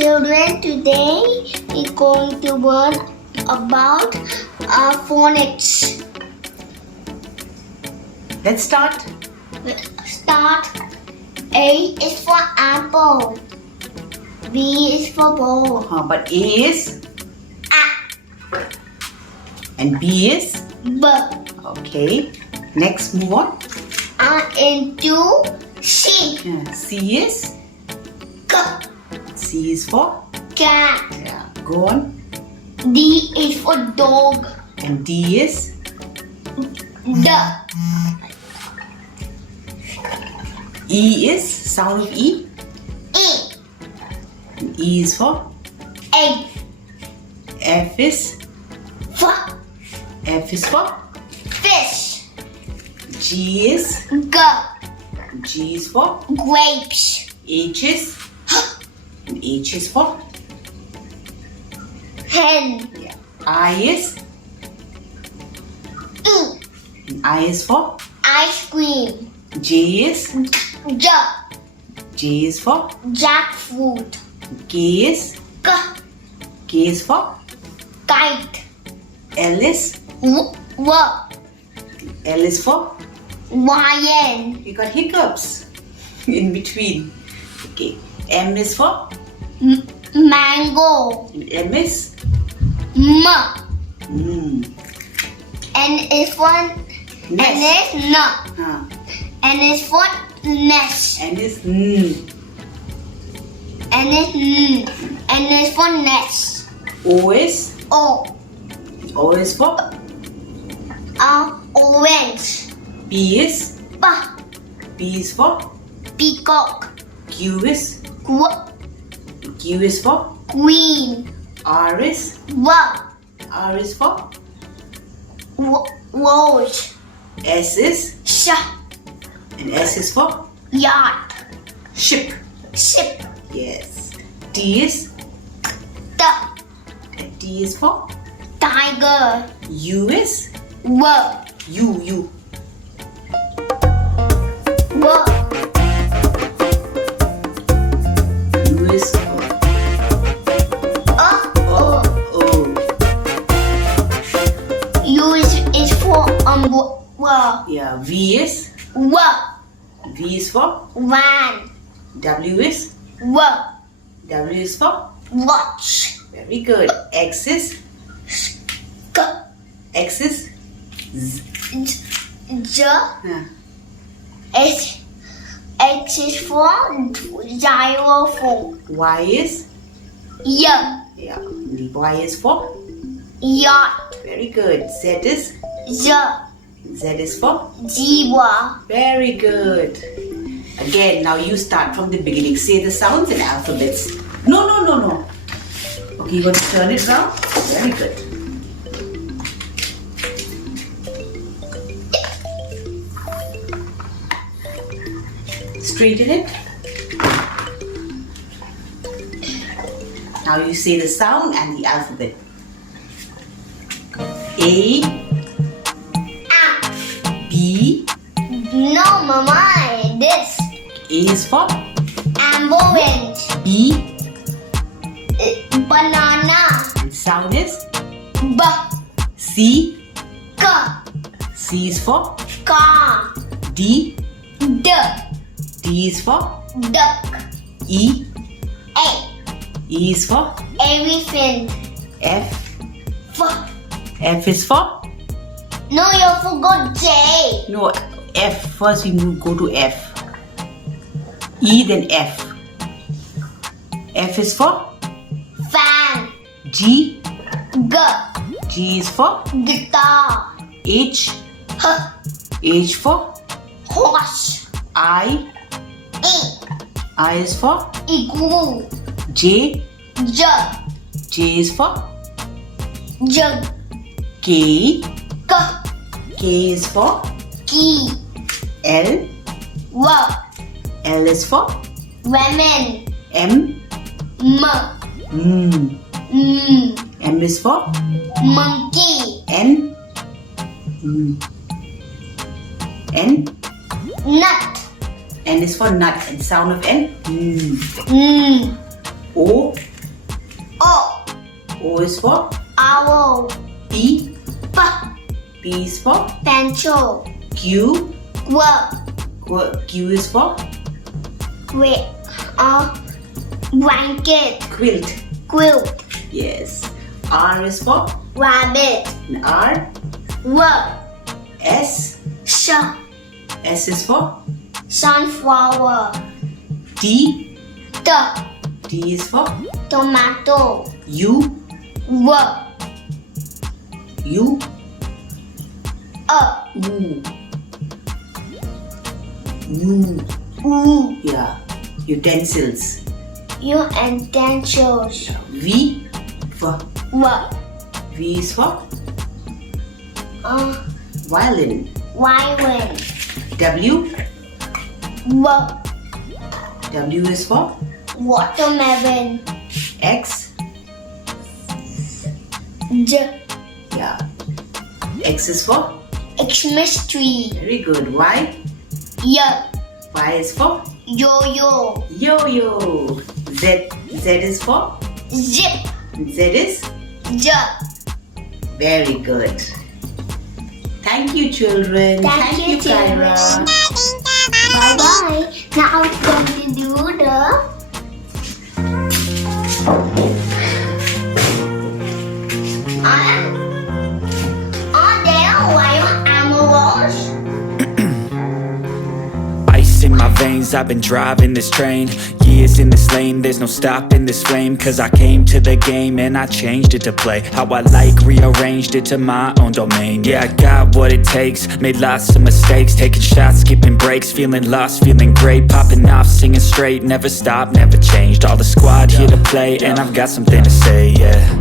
Children, today we're going to learn about phonics. Let's start. Start. A is for apple. B is for ball. But A is? A. And B is? B. Okay. Next, move on. Into C. C is? K. C is for? Cat. Yeah. Go on. D is for dog. And D is? D. E is? Sound of E? E. And E is for? Egg. F is? F. F is for? Fish. G is? G. G is for? Grapes. H is? And H is for? Hen. Yeah. I is? E. And I is for? Ice cream. J is? J. J is for? Jackfruit. K is? K. K is for? Kite. L is? W. L is for? Lion. You got hiccups in between. Okay. M is for? Mango. And M is? M. N is for Nest. N is Huh. N is for nest. N is N is for nest. O is? O. O is for? Orange. P is? P. P is for? Peacock. Q is? Q. Q is for? Queen. R is? W. R is for? Rose. S is? Sh. And S is for? Yacht. Ship. Ship. Yes. T is? T. And T is for? Tiger. U is? W. U. W. U is? O. O. U is for umbrella. Yeah. V is? W. V is for? Van. W is? W. W is for? Watch. Very good. X is? K. X is? J. Huh. X is for xylophone. Y is? Y. Yeah. Y is for? Yacht. Very good. Z is? Z. Z is for? Zebra. Very good. Again, now you start from the beginning. Say the sounds and alphabets. No. Okay, you're going to turn it around. Very good. Straighten it. Now you say the sound and the alphabet. A, B. No, Mama, this. A is for? Ambulance. B. Banana. And sound is? B. C. K. C is for? Car. D. D. D is for? Duck. E. A. E is for? Elephant. F. F. F is for? No, you forgot J. No, F. First we go to F. E then F. F is for? Fan. G. G. G is for? Guitar. H. H. H for? Horse. I. E. I is for? Igloo. J. J. J is for? Jug. K. K. K is for? Key. L. W. L is for? Lemon. M. M. M is for? Monkey. N. N. Nut. N is for nut. And sound of N. Mm. O. O is for Owl. P. P. P is for Pencil. Q. Q is for Great. Blanket. quilt. Quilt. Yes. R is for Rabbit. and R. W. S. S is for Sunflower. T. T. T is for Tomato. U. W. U. A. U. U. U. Yeah. Utensils. Utensils. V. For W. V is for violin. Violin. W. W. W is for Watermelon. X. J. Yeah. X is for Xmas tree. very good. Y. Y. Y is for Yo-yo. yo-yo. Z. Z is for Zip. Z is J. very good. Thank you, children. Thank you, Kaira. children. Bye-bye. Now it's going to do the Ice in my veins, I've been driving this train. Years in this lane, there's no stopping this flame. Cause I came to the game and I changed it to play how I like, rearranged it to my own domain. Yeah, I got what it takes, made lots of mistakes, taking shots, skipping breaks, feeling lost, feeling great, popping off, singing straight, never stopped, never changed. All the squad here to play and I've got something to say, yeah.